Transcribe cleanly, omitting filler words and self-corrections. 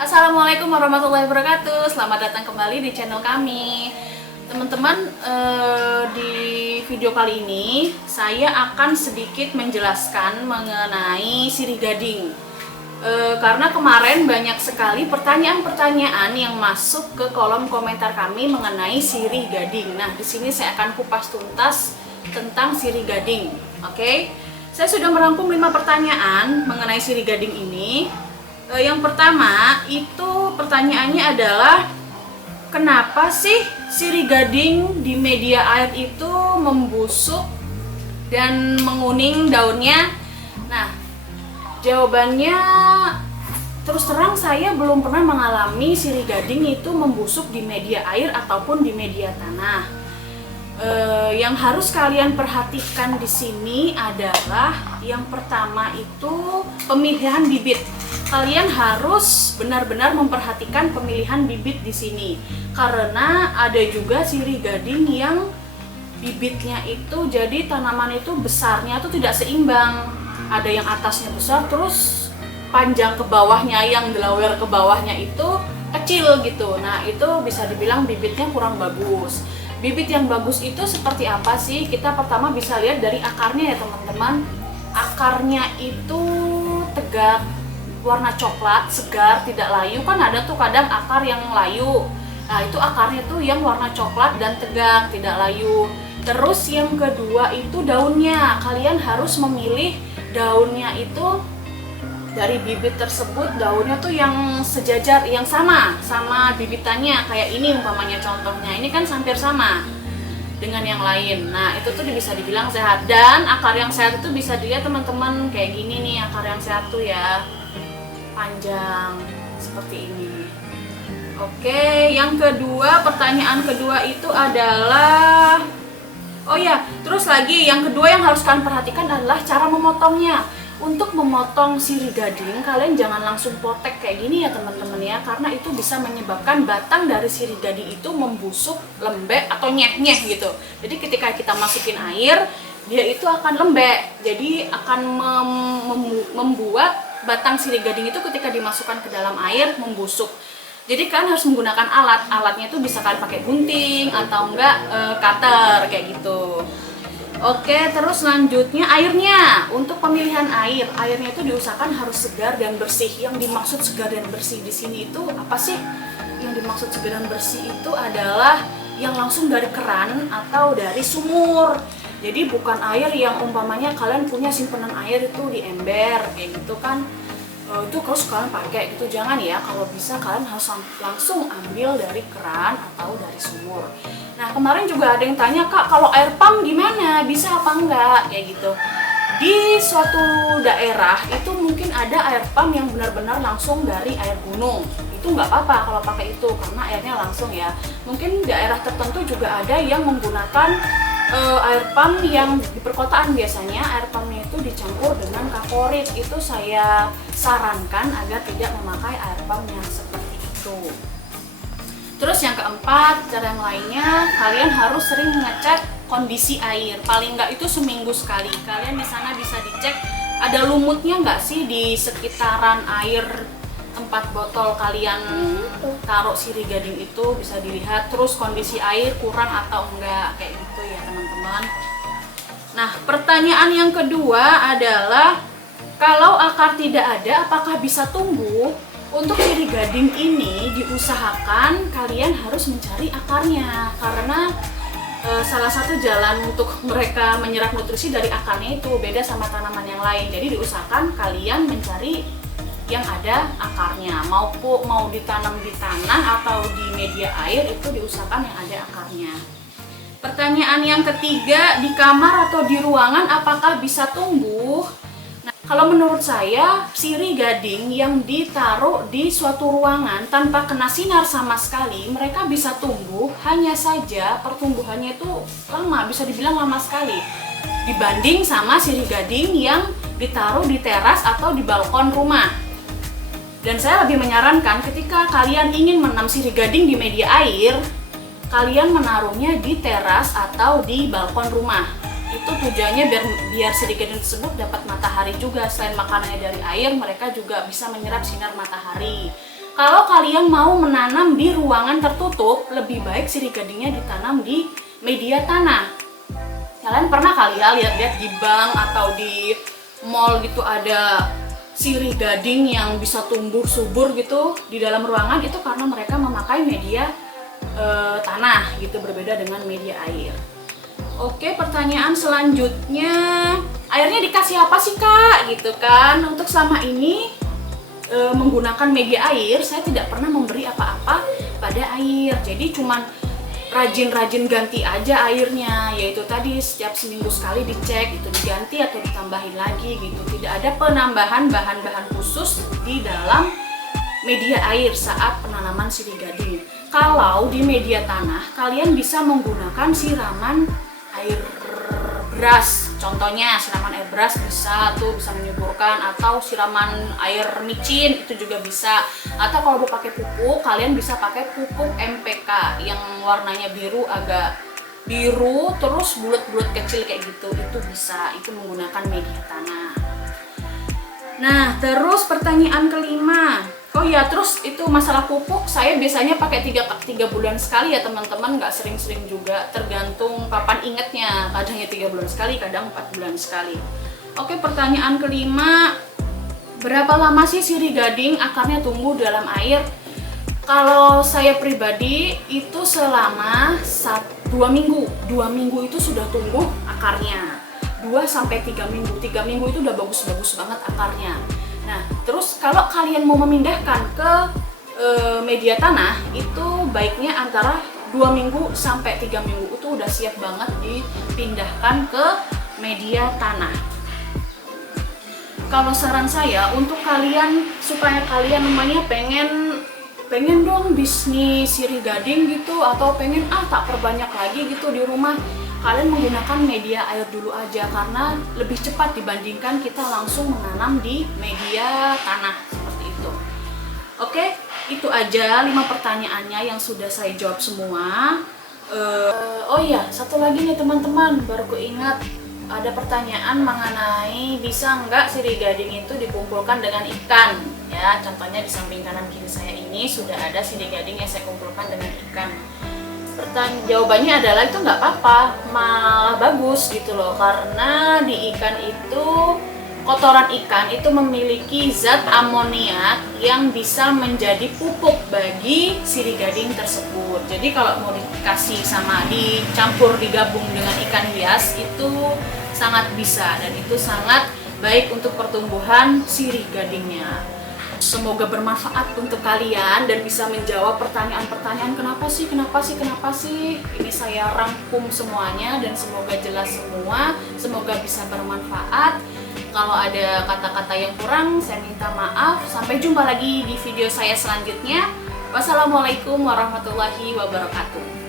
Assalamualaikum warahmatullahi wabarakatuh. Selamat datang kembali di channel kami. Teman-teman, di video kali ini saya akan sedikit menjelaskan mengenai sirih gading. Karena kemarin banyak sekali pertanyaan-pertanyaan yang masuk ke kolom komentar kami mengenai sirih gading. Nah, di sini saya akan kupas tuntas tentang sirih gading. Oke? Saya sudah merangkum 5 pertanyaan mengenai sirih gading ini. Yang pertama itu pertanyaannya adalah, kenapa sih sirih gading di media air itu membusuk dan menguning daunnya? Nah, jawabannya terus terang saya belum pernah mengalami sirih gading itu membusuk di media air ataupun di media tanah. Yang harus kalian perhatikan di sini adalah yang pertama itu pemilihan bibit. Kalian harus benar-benar memperhatikan pemilihan bibit di sini, karena ada juga sirih gading yang bibitnya itu jadi tanaman itu besarnya itu tidak seimbang. Ada yang atasnya besar terus panjang ke bawahnya, yang delawer ke bawahnya itu kecil gitu. Nah, itu bisa dibilang bibitnya kurang bagus. Bibit yang bagus itu seperti apa sih? Kita pertama bisa lihat dari akarnya ya teman-teman. Akarnya itu tegak, warna coklat, segar, tidak layu. Kan ada tuh kadang akar yang layu. Nah, itu akarnya tuh yang warna coklat dan tegak, tidak layu. Terus yang kedua itu daunnya. Kalian harus memilih daunnya itu dari bibit tersebut, daunnya tuh yang sejajar, yang sama bibitannya. Kayak ini umpamanya contohnya, ini kan hampir sama dengan yang lain. Nah, itu tuh bisa dibilang sehat. Dan akar yang sehat itu bisa dilihat teman-teman, kayak gini nih akar yang sehat tuh ya, panjang seperti ini. Oke, yang kedua, pertanyaan kedua itu adalah, oh ya, terus lagi yang kedua yang harus kalian perhatikan adalah cara memotongnya. Untuk memotong sirih gading, kalian jangan langsung potek kayak gini ya teman-teman ya, karena itu bisa menyebabkan batang dari sirih gading itu membusuk, lembek atau nyeh-nyeh gitu. Jadi ketika kita masukin air, dia itu akan lembek, jadi akan membuat batang sirih gading itu ketika dimasukkan ke dalam air membusuk. Jadi kalian harus menggunakan alatnya itu bisa kalian pakai gunting atau enggak cutter kayak gitu. Oke, terus selanjutnya airnya. Untuk pemilihan airnya itu diusahakan harus segar dan bersih. Yang dimaksud segar dan bersih di sini itu apa sih? Yang dimaksud segar dan bersih itu adalah yang langsung dari keran atau dari sumur. Jadi bukan air yang umpamanya kalian punya simpanan air itu di ember kayak gitu kan. Itu kalau kalian pakai gitu, jangan ya. Kalau bisa kalian harus langsung ambil dari keran atau dari sumur. Nah, kemarin juga ada yang tanya, Kak, kalau air pump gimana? Bisa apa enggak? Kayak gitu. Di suatu daerah itu mungkin ada air pump yang benar-benar langsung dari air gunung. Itu nggak apa-apa kalau pakai itu karena airnya langsung ya. Mungkin daerah tertentu juga ada yang menggunakan air pump yang di perkotaan. Biasanya air pumpnya itu dicampur dengan kaporit. Itu saya sarankan agar tidak memakai air pump yang seperti itu. Terus yang keempat, cara yang lainnya, kalian harus sering mengecek kondisi air. Paling nggak itu seminggu sekali. Kalian di sana bisa dicek ada lumutnya nggak sih di sekitaran air tempat botol kalian taruh sirih gading itu, bisa dilihat. Terus kondisi air kurang atau enggak kayak gitu ya teman-teman. Nah, pertanyaan yang kedua adalah, kalau akar tidak ada apakah bisa tumbuh? Untuk sirih gading ini diusahakan kalian harus mencari akarnya, karena salah satu jalan untuk mereka menyerap nutrisi dari akarnya itu beda sama tanaman yang lain. Jadi diusahakan kalian mencari yang ada akarnya, mau ditanam di tanah atau di media air, itu diusahakan yang ada akarnya. Pertanyaan yang ketiga, di kamar atau di ruangan apakah bisa tumbuh? Nah, kalau menurut saya sirih gading yang ditaruh di suatu ruangan tanpa kena sinar sama sekali, mereka bisa tumbuh, hanya saja pertumbuhannya itu lama, bisa dibilang lama sekali dibanding sama sirih gading yang ditaruh di teras atau di balkon rumah. Dan saya lebih menyarankan ketika kalian ingin menanam sirih gading di media air, kalian menaruhnya di teras atau di balkon rumah. Itu tujuannya biar sirih gading tersebut dapat matahari juga. Selain makanannya dari air, mereka juga bisa menyerap sinar matahari. Kalau kalian mau menanam di ruangan tertutup, lebih baik sirih gadingnya ditanam di media tanah. Kalian pernah kali ya lihat-lihat di bank atau di mall gitu ada sirih gading yang bisa tumbuh subur gitu di dalam ruangan, itu karena mereka memakai media tanah gitu, berbeda dengan media air. Oke, pertanyaan selanjutnya, airnya dikasih apa sih Kak? Gitu kan. Untuk selama ini menggunakan media air, saya tidak pernah memberi apa-apa pada air. Jadi cuman rajin-rajin ganti aja airnya, yaitu tadi setiap seminggu sekali dicek itu diganti atau ditambahin lagi gitu. Tidak ada penambahan bahan-bahan khusus di dalam media air saat penanaman sirih gading. Kalau di media tanah, kalian bisa menggunakan siraman air beras. Contohnya siraman air beras bisa menyuburkan, atau siraman air micin itu juga bisa. Atau kalau mau pakai pupuk, kalian bisa pakai pupuk MPK yang warnanya biru, agak biru terus bulat-bulat kecil kayak gitu. Itu bisa, itu menggunakan media tanah. Nah, terus pertanyaan kelima. Oh ya, terus itu masalah pupuk, saya biasanya pakai 3 bulan sekali ya teman-teman, nggak sering-sering juga, tergantung kapan ingetnya, kadang ya 3 bulan sekali, kadang 4 bulan sekali. Oke, pertanyaan kelima, berapa lama sih sirih gading akarnya tumbuh dalam air? Kalau saya pribadi itu selama 2 minggu, 2 minggu itu sudah tumbuh akarnya, 2-3 minggu, 3 minggu itu udah bagus-bagus banget akarnya. Nah, terus kalau kalian mau memindahkan ke media tanah, itu baiknya antara 2 minggu sampai 3 minggu itu udah siap banget dipindahkan ke media tanah. Kalau saran saya untuk kalian, supaya kalian namanya pengen dong bisnis sirih gading gitu, atau pengen tak perbanyak lagi gitu di rumah, kalian menggunakan media air dulu aja, karena lebih cepat dibandingkan kita langsung menanam di media tanah seperti itu. Oke, itu aja 5 pertanyaannya yang sudah saya jawab semua. Oh iya, satu lagi nih teman-teman, baru keingat ada pertanyaan mengenai bisa nggak sirih gading itu dikumpulkan dengan ikan. Ya, contohnya di samping kanan kiri saya ini sudah ada sirih gading yang saya kumpulkan dengan ikan. Jawabannya adalah itu nggak apa-apa, malah bagus gitu loh, karena di ikan itu, kotoran ikan itu memiliki zat amoniak yang bisa menjadi pupuk bagi sirih gading tersebut. Jadi kalau mau dikasih dicampur digabung dengan ikan hias itu sangat bisa, dan itu sangat baik untuk pertumbuhan sirih gadingnya. Semoga bermanfaat untuk kalian dan bisa menjawab pertanyaan-pertanyaan kenapa sih. Ini saya rangkum semuanya dan semoga jelas semua, semoga bisa bermanfaat. Kalau ada kata-kata yang kurang, saya minta maaf. Sampai jumpa lagi di video saya selanjutnya. Wassalamualaikum warahmatullahi wabarakatuh.